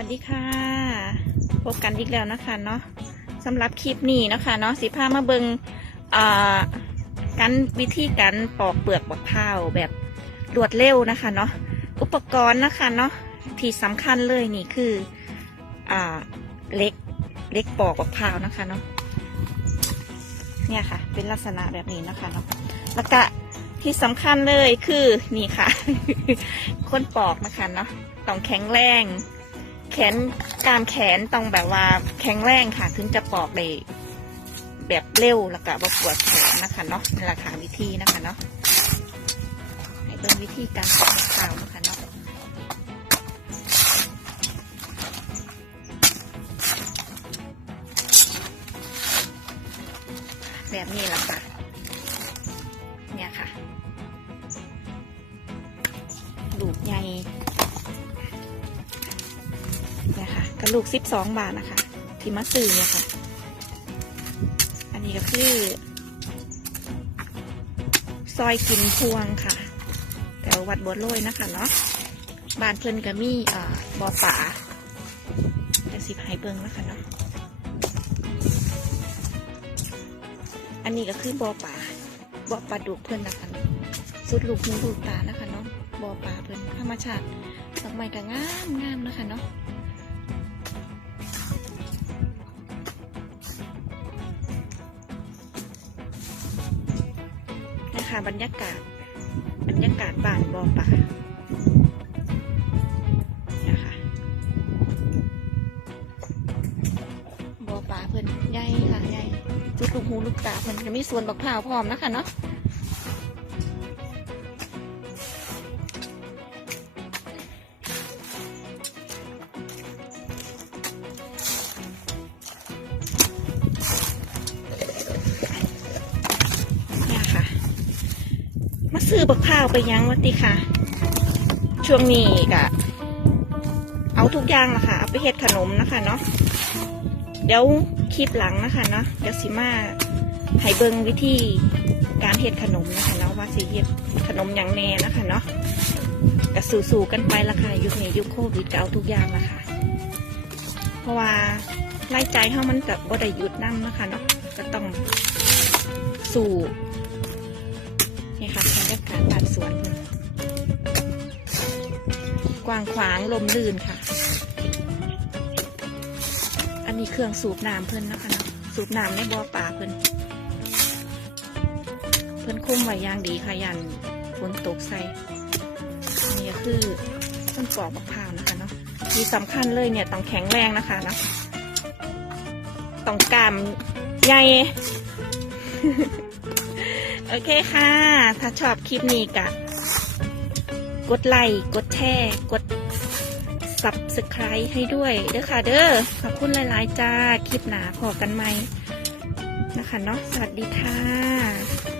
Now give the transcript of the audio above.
วัสดีค่ะ พบกันอีกแล้วนะคะเนาะสำหรับคลิปนี้นะคะเนาะสิพามาเบิงอ่าการวิธีการปอกเปลือกบักพร้าแบบรวดเร็วนะคะเนาะอุปกรณ์นะคะเนาะที่สำคัญเลยนี่คืออ่าเล็กเล็กปอกบักพร้านะคะเนาะเนี่ยค่ะ เป็นลักษณะแบบนี้นะคะเนาะแล้วก็ที่สำคัญเลยคือนี่ค่ะ คนปอกนะคะเนาะต้องแข็งแรง แขนกามแขนต้องแบบว่าแข็งแรงค่ะ ถึงจะปอกได้แบบเร็วแล้วก็บปวดแขนนะคะเนาะนี่แหละค่ะวิธีนะคะเนาะให้เป็นวิธีการปอกข่าวนะคะเนาะแบบนี้แหละค่ะเนี่ยค่ะ ลูกใหญ่ กระลูกสิบสองบาทนะคะที่มาซื้อเนี่ยค่ะ อันนี้ก็คือซอยกินพวงค่ะแถววัดบัวโรยนะคะเนาะบ้านเพิ่นก็มีอ่บ่อป่าแต่สิบไฮเบิงนะคะเนาะอันนี้ก็คือบ่อป่าบ่อปลาดุกเพิ่นนะคะสุดลูกหูลูกตานะคะเนาะบ่อป่าเพิ่นธรรมชาติดอกไม้ก็งามงามนะคะเนาะ คะบรรยากาศ บรรยากาศบ้านบอป่านะคะบอป่าเพิ่นใหญ่ค่ะใหญ่จุดลูกหูลูกตาเพิ่นจะมีสวนบักพร้าวพร้อมนะคะเนาะ มาซื้อบักพร้าวไปยังวัติค่ะ ช่วงนี้กะเอาทุกอย่างละค่ะเอาไปเฮ็ดขนมนะคะเนาะเดี๋ยวคลิปหลังนะคะเนาะเดี๋ยวสิมาให้เบิงวิธีการเฮ็ดขนมนะคะเนาะว่าสิเฮ็ดขนมอย่างแน่นะคะเนาะก็สู่ๆกันไปละค่ะยุคนี้ยุคโควิดก็เอาทุกอย่างละค่ะ เพราะว่ารายจ่ายเฮามันกับบ่ได้หยุดนั่นะคะเนาะก็ต้องสู่ สวนเพิ่นกว้างขวางลมลื่นค่ะ อันนี้เครื่องสูบน้ำเพิ่นนะคะนะสูบน้ำในบ่อป่าเพิ่นเพิ่นคุ้มไว้อย่างดีค่ะยันฝนตกใส่นนี้ก็คือต้นปอกมะพร้าวนะคะเนาะที่สำคัญเลยเนี่ยต้องแข็งแรงนะคะนะต้องกามใหญ่ โอเคค่ะ ถ้าชอบคลิปนี้ก็กดไลค์กดแชร์กด subscribe ให้ด้วยเด้อค่ะเด้อขอบคุณหลายๆจ้า คลิปหนาพอกันไหมนะคะเนาะสวัสดีค่ะ